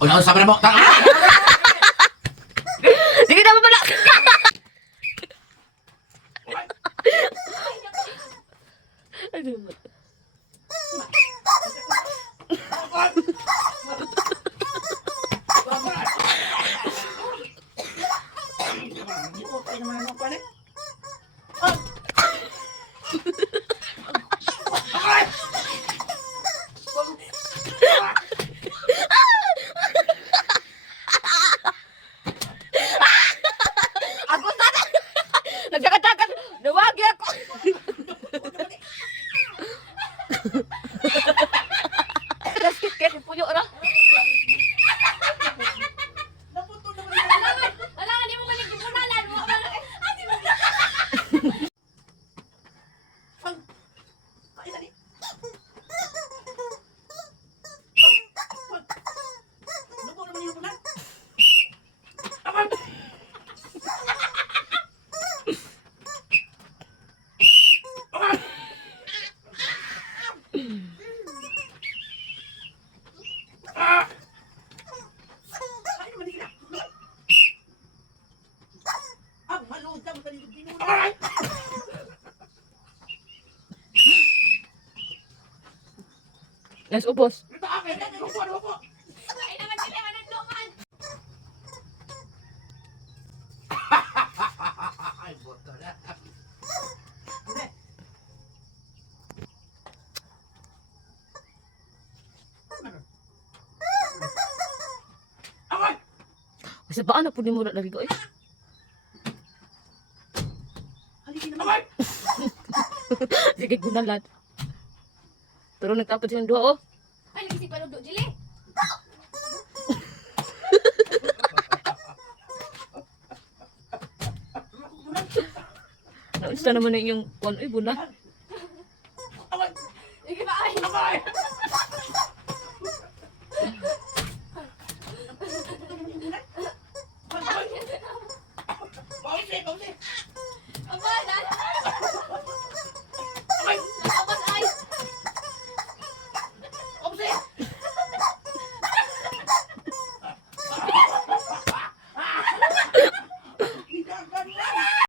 O, sabi mo. Sige na mabala. Aduh. Aku sana. Nagjagat-jagat. Nawagi ako. Rasket kayo puyo na. Alangan, di mo manigipunalan. Nas ubos. Ay naman sila managluman. Ay, boto na. Sa baan na po ni mo na naligo eh. Sige, gunalan. Pero nagtapos silang duha oh. Ay, nagisip pa rin do, Jili. Naunsa naman na yung kuwan. Uy, buna. Sige ba, ay.